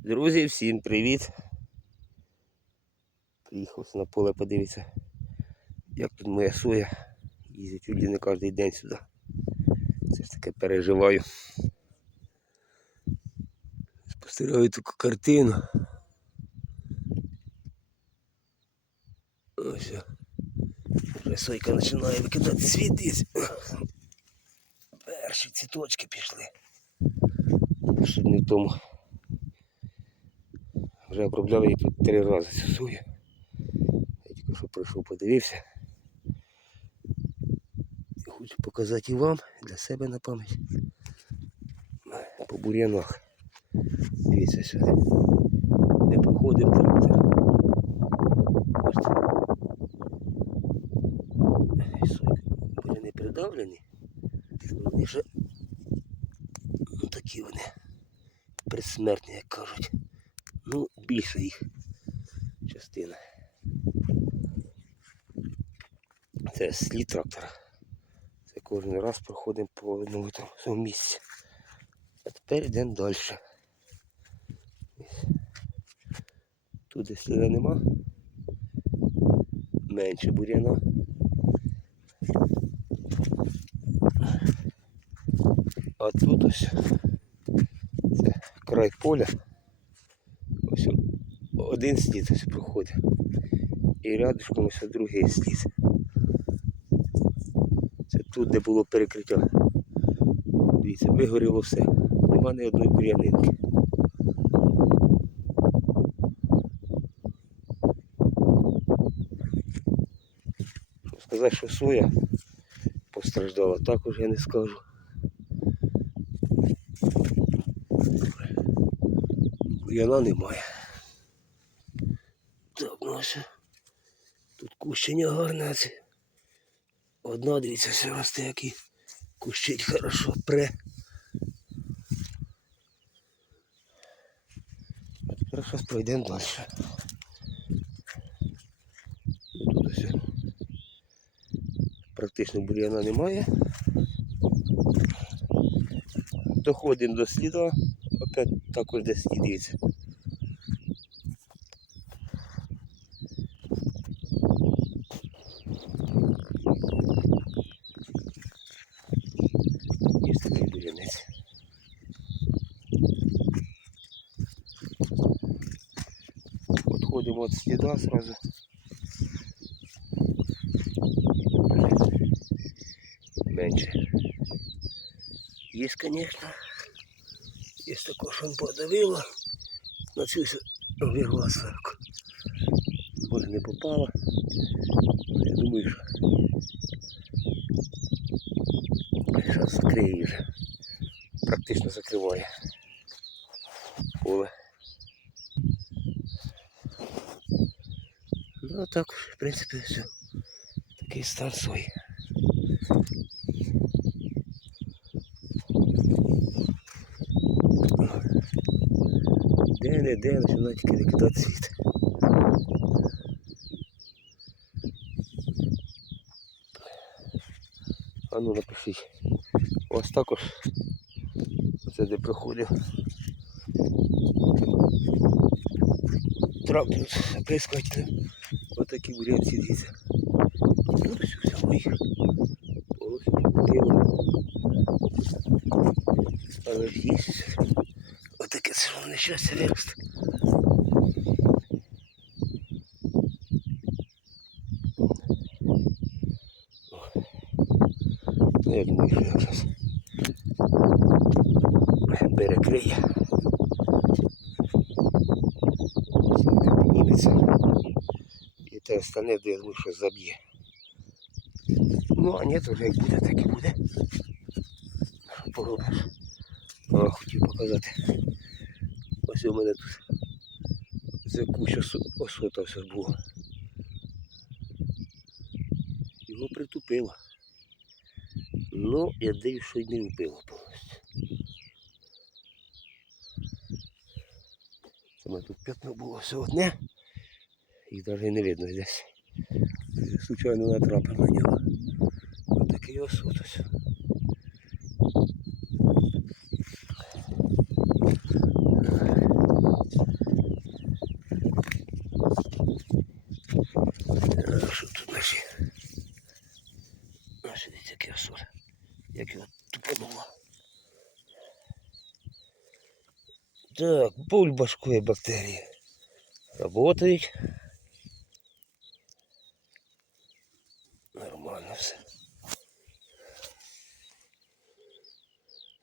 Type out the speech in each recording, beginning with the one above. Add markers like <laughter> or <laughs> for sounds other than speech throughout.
Друзі, всім привіт! Приїхав на поле подивитися, як тут моя соя. Їздять чуть не кожен день сюди. Це ж таке переживаю. Спостерігаю таку картину. Ось. Вже сойка починає викидати світ. Перші цвіточки пішли. Що не в тому. Вже обробляв її тут три рази цю сою. Я тільки що прийшов, подивився. І хочу показати і вам для себе на пам'ять. По бур'янах. Дивіться сюди. Не проходив трактор. Буряни придавлені. Вони вже ну, такі вони предсмертні, як кажуть. Більше їх частина. Це слід трактора. Це кожен раз проходимо по одному тому місці. А тепер йдемо далі. Тут де сліда нема. Менше бур'яна. А тут ось це край поля. Один слід ось проходить. І рядышком ось другий слід. Це тут, де було перекриття. Дивіться, вигоріло все. Нема ні одної бур'янинки. Сказати, що соя постраждала, також я не скажу. Бур'яна немає. Так, ну ось тут кущення гарне. Одна, дивіться, все росте, який кущить хорошо, пре. Зараз пройдемо далі. Тут ось практично бур'яна немає. Доходимо до сліда, опять також десь слід дивіться. Є такий бурянець. Отходимо від сразу. Менше. Є, конечно. Є також, що подавило. На цю вирвала сверху. Може не попало. Але Я думаю, що зараз закриє вже. Практично закриває поле. Ну так, в принципі, все. Такий стан свій. Де-не-де починає тільки викидати світ. А ну напишіть. Ось також оце де проходив. Трактор оприскувателем. Отакі бурянці дивіться. Але є. Отаке це воно нещастя виросте. Ну, я думаю, що якраз перекриє. Те остальне, я думаю, що заб'є. Ну, а ні, то вже як буде, так і буде. Що поробиш? А, хотів показати. Ось у мене тут куща осо- осота все було. Його притупило. Ну, я дивлюсь, що й не вбило повністю. Це мене тут п'ятно було все одне. їх навіть не видно десь. Случайно натрапив на нього. Ось такий ось ось. Що тут наші? Наші десь який осуд. Як його. Так, бульбашкує бактерии Работають.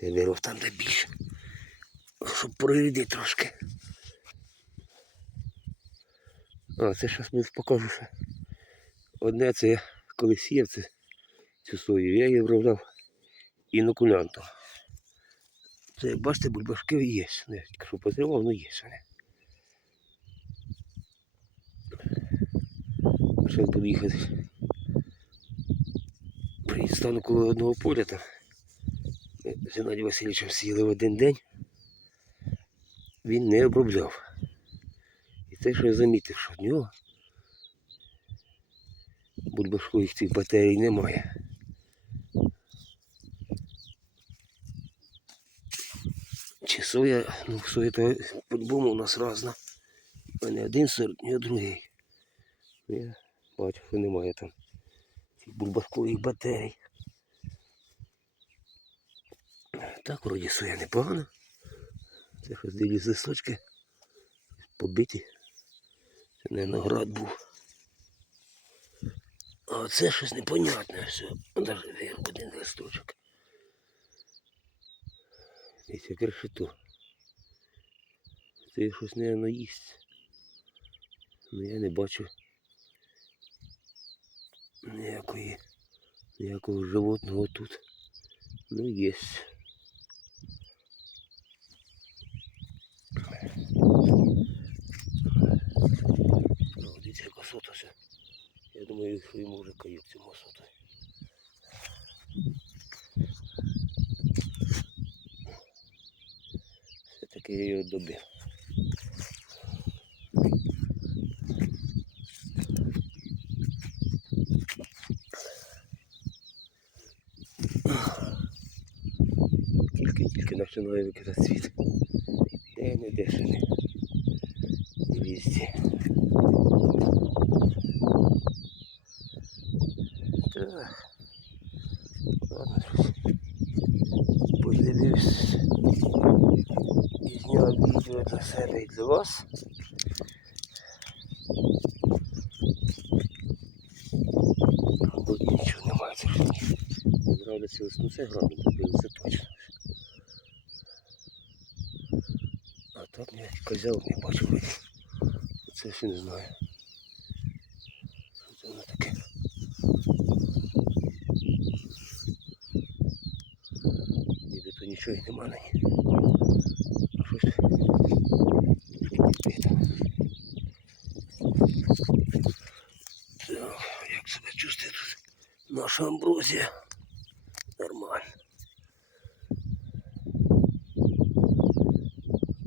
Це я беру там, де більше. Щоб прорядити трошки. А, це зараз ми покажу ще. Одне це я коли сіяв це, цю сою, я її вробляв інокулянтом. Це, бачите, бульбашки є. Не, якщо потримав, ну є вони. Ще буду. Стану коло одного поля там. З Геннадієм Васильовичем сіяли в один день. Він не обробляв. І те, що я замітив, що в нього бульбашкових цих батарей немає. Чи соя, ну соя то по-любому у нас разна. У мене один сорт, ні другий. Я бачу, що немає там цих бульбашкових батарей. Так, вроді соя непогана. Це щось дивлюсь листочки побиті. Це не наград був. А це щось непонятне все. Даже один листочок. І це кришито. Це щось, мабуть, їсть. Ну я не бачу ніякої, ніякого животного тут. Ну єсть. Ну, дивіться, яка сота ще. Я думаю, що йому вже каюк цьому. Все-таки я його добив. Тільки-тільки починаю викидати світ. Де не дешений. І везде. Так. Ладно, щось. Подивився. І зняв відео для вас. Тут нічого немає, ні. Не весну, це побили, це точно. А так я козел не бачу. Це ще не знаю. Що це нічого і нема на ній. А щось підбито. Так, як себе чувствує тут наша амброзія? Нормально.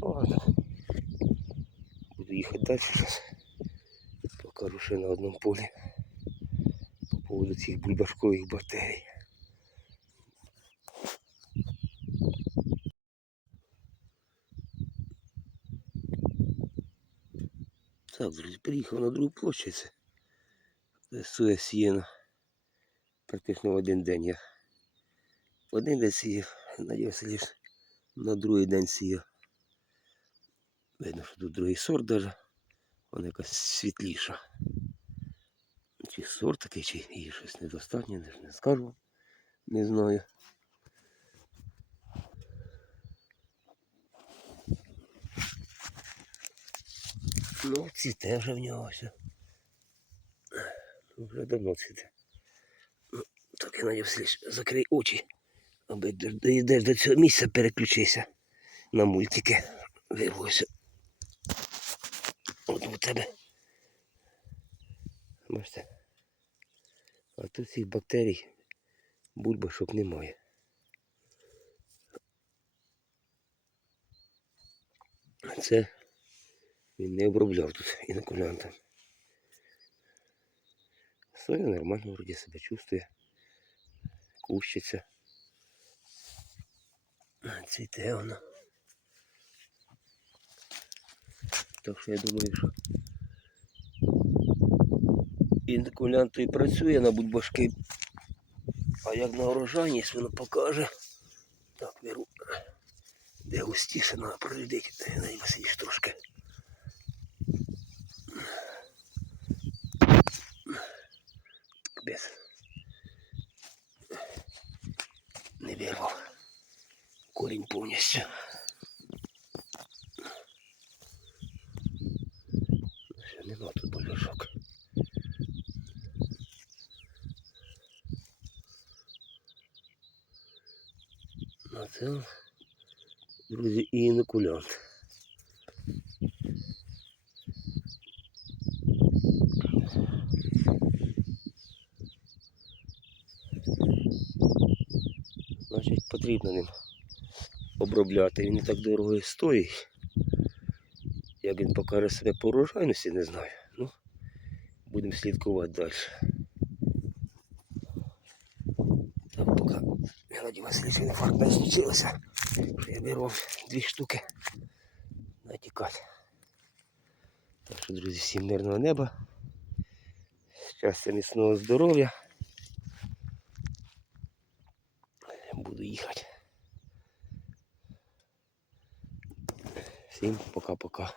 Ладно. Буду їхати далі зараз. Покажу ще на одному полі по поводу цих бульбашкових бактерій. Так, друзі, приїхав на другу площадь. Це- Це сіяна практично в один день. Я один день сіяв, надіявся лише на другий день сіяв. Видно, що тут другий сорт даже. Вона якась світліша. Чи сорт такий, чи її щось недостатньо, не, не скажу. Не знаю. Ну, цвіте вже в нього все. Ну, Вже давно цвіте. Ну, так я надіюся, закрий очі, аби до- доїдеш до цього місця, переключися на мультики. Вирвуся. От у тебе. Бачите. А тут цих бактерій бульбашок немає. Це він не обробляв тут <laughs> інокулянтом. Соня нормально вроді себе чувствує. Кущиться. Цвіте вона. Так що я думаю, що інокулянт і працює на бульбашки. А як на урожайність воно покаже. Так, беру. Де густіше треба прорядити, найвисіш трошки. Без. Не вирвав. Корінь повністю. Ще нема тут болюшок. А це, друзі, і інокулянт. потрібно ним обробляти. Він не так дорого і стоїть. Як він покаже себе по урожайності, не знаю. Ну, будемо слідкувати далі. Так, поки Геннадій Васильович інфаркт не случилося, я беру дві штуки натікати. Так що, друзі, всім мирного неба. Щастя, міцного здоров'я. Буду їхати. Всім пока-пока.